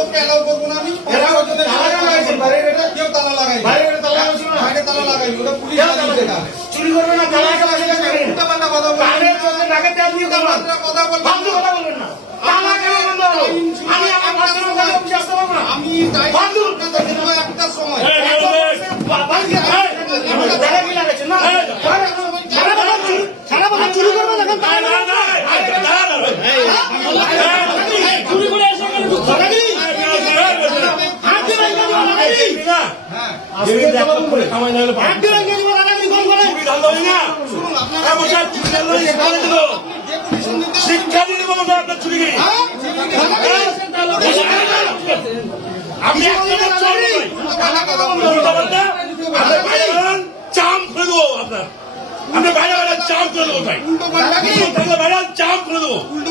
লোককে অ্যালাউ করব না আমি এরা হচ্ছে তো তালা লাগাইছে, বাইরের এটা। কেউ তালা লাগাই বাইরে এটা তালা লাগাইছে বাইরে তালা লাগাই ওটা পুলিশ। চুরি করবে না, তালা কথা বলবেন কানের চোখে নাকে তেল দিয়ে কথা বলবেন ফালতু কথা বলবেন না। তালা কেন বন্ধ হলো? আমি আমার আসতে পারব না। আমি একটা সময় বা- বাড়ি দিয়ে আমরা জায়গা কি লাগাইছেন না? সারা বছর চুরি- সারা বছর চুরি করবে যখন তালা চুরি করে এসে ওখানে ঢুকছো নাকি? হাত দিয়ে ভেঙে দিবো নাকি? হ্যাঁ হাত দিয়ে ভেঙে দিবো নাকি? গোল করে। শুনুন আপনারা যে পুলিশের নির্দেশ শিক্ষা দিয়ে দেবো আমরা আপনার চুরি আমি বাইরে চাম করে দেবো আপনার আপনি বাইরে বেরান চাম করে দেবো কি থাকলে বাইরে চাম করে দেবো উল্টো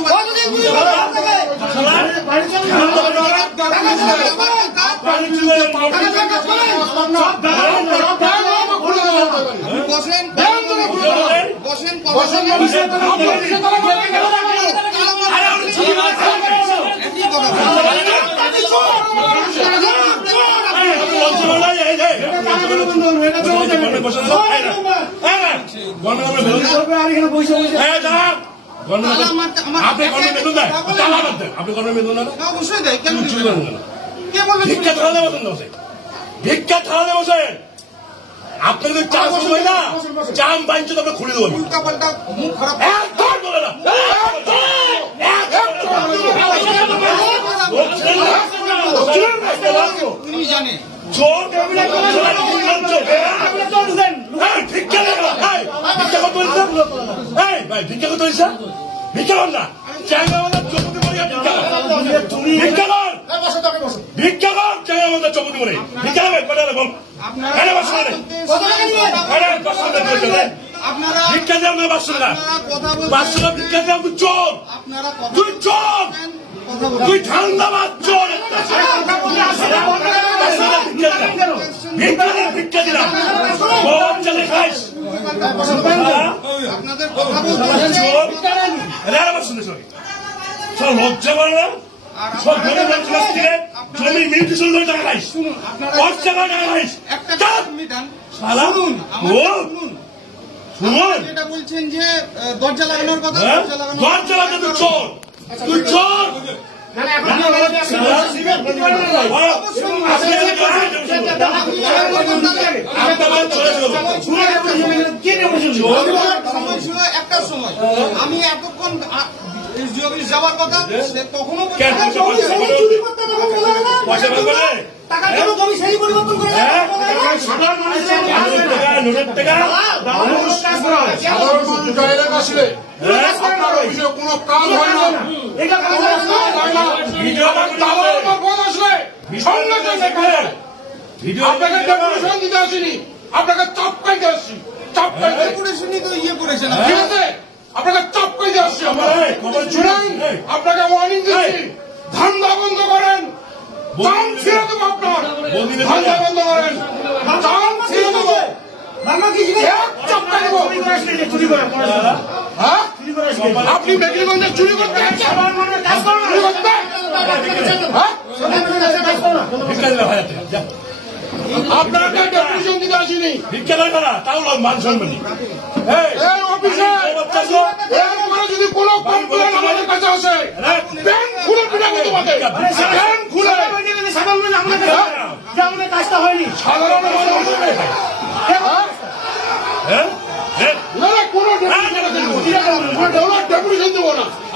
চলে পানি চুলে বসেন বসেন বসেন। আপনি গণের বেতন দেয় দেন আপনি গণের বেতন দেন অবশ্যই দেয় কেন কে বলল ভিক্ষা থালা বসেন বসে ভিক্ষা থালা বসেন আপনি যদি চাষ হয় না জাম বাইঞ্চ তো খুলে দেবো উল্টা পাল্টা মুখ খারাপ একদম বলে না। উনি জানে। চোর ভিক্ষা ভিক্ষা কর না। ভিক্ষা দেবে কটা দেবে বল। আপনারা আরে বাসন দে কথা বলবেন। আরে বাসন দে বলছে দে আপনারা ভিক্ষা দে না আপনারা কথা ভিক্ষা দে তুই চোর। তুই চোর। বলবেন, কথা বলবেন চোর একটা। ভিক্ষা দিলাম বহুত চলে খাইস হ্যাঁ? আপনাদের কথা বলতে চোর। সব লজ্জা করে না। সব ধরে কাছ টাকা টাকা টাকা একটা! শুনুন শুনুন। যেটা বলছেন যে দরজা লাগানোর কথা দরজা লাগানোর দরজা চোর তুই চোর সময় আমি এতক্ষণ অফিস যাওয়ার কথা সে তখনও না, করে টাকা কেন জমি সেই পরিবর্তন করে হ্যাঁ? সাধারণ মানুষের টাকা মানুষ কাজ করা হয়। সাধারণ মানুষ ডাইরেক্ট আসলে হ্যাঁ? আপনার অফিসে কোনো কাজ হয় না এটা কাজ হয় না। ভিডিও আমার দালাল আমার বোন আসলে সঙ্গে সঙ্গে সেখানে আপনাকে ডেপুটেশন দিতে আসিনি আপনাকে চাপ খাইতে আসছি চাপ ডেপুটেশনই তো ইয়ে করেছেন ঠিক আছে আপনাকে চাপ আমরা। আপনাকে ওয়ার্নিং দিচ্ছি ধান্দা বন্ধ করেন চাম ছেড়ে দেবো আপনার ধান্দা। বন্ধ করেন ছেড়ে দেবো। হ্যাঁ আসলে। আপনি মেঘলিগঞ্জে চুরি করতে। চুরি করতে হ্যাঁ হয়। আপনাকে ডেপুটেশন দিতে আসিনি ভিক্ষা না তাও মান সম্মানী এই যদি কোনো কমপ্লেন আমাদের কাছে আসে ব্যাংক খুলে পিটাবো তোমাকে। ব্যাংক খুলে। সাধারণ মানুষ আমাদের যে আমাদের কাজটা হয়নি। সাধারণ হ্যাঁ? হ্যাঁ? হ্যাঁ?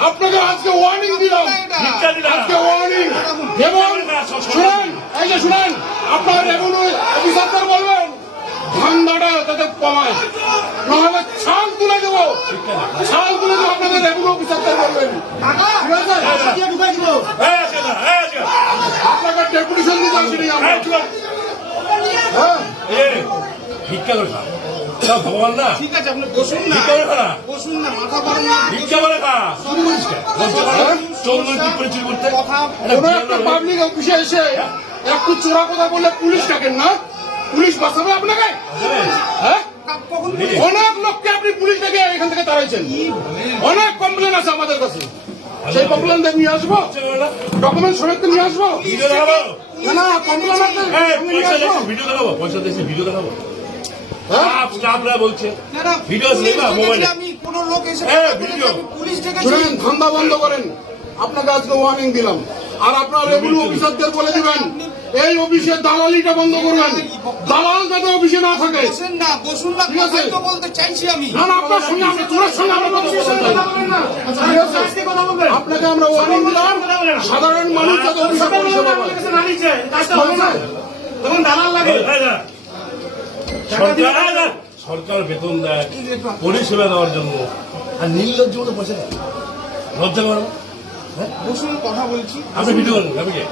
আপনাকে আজকে ওয়ার্নিং দিলাম। আজকে ওয়ার্নিং এবং শুনেন এই যে শুনেন আপনার রেভিনিউ অফিসারদের বলবেন কমায়। নাহলে ছাল তুলে দেবো। ছাল তুলে দেবো আপনাদের রেভিনিউ অফিসারদের বলবেন। এই আছে? না। আপনাকে ডেপুটেশন দিতে আসিনি আমরা। এই চুপ। হ্যাঁ। এই, ভিক্ষা করে খা ভগবান না? ঠিক আছে আপনি বসুন না। ভিক্ষা করে খা বসুন না মাথা পারেন না। ভিক্ষা করে খা চুরি করিস কেন? লজ্জা করে না? চোর নয়, কি করে করতে? কোনো একটা পাবলিক অফিসে এসে একটু চোরা কথা বললে পুলিশ ডাকেন না? পুলিশ বাঁচাবে আপনাকে? হ্যাঁ? অনেক লোককে আপনি পুলিশ ডেকে এখান থেকে তাড়াইছেন। অনেক কমপ্লেন আছে আমাদের কাছে। সেই কমপ্লেন নিয়ে আসব? ডকুমেন্ট সমেত নিয়ে আসব? না কমপ্লেন ভিডিও দেখাবো পয়সা দিয়েছে ভিডিও দেখাবো। ধান্দা বন্ধ করেন। আপনাকে আজকে ওয়ার্নিং দিলাম। আর আপনার রেভিনিউ অফিসারদের বলে দিবেন এই অফিসের দালালিটা বন্ধ করবেন দালাল যাতে অফিসে না থাকে। বসেন না বসুন না ঠিক আছে। বলতে চাইছি আমি। না না আপনার সঙ্গে আমি তোমার সঙ্গে আমরা কথা বলতে চাই। ঠিক আছে? আজকে কথা বলবেন আপনাকে আমরা ওয়ার্নিং দিলাম। সাধারণ মানুষ যাতে অফিসে পরিষেবা পায়। তখন দালাল লাগে। সরকার সরকার বেতন দেয় পরিষেবা দেওয়ার জন্য। আর নির্লজ্জ মতো দেয় লজ্জা করো বসুন কথা বলছি। আপনি ভিডিও কে?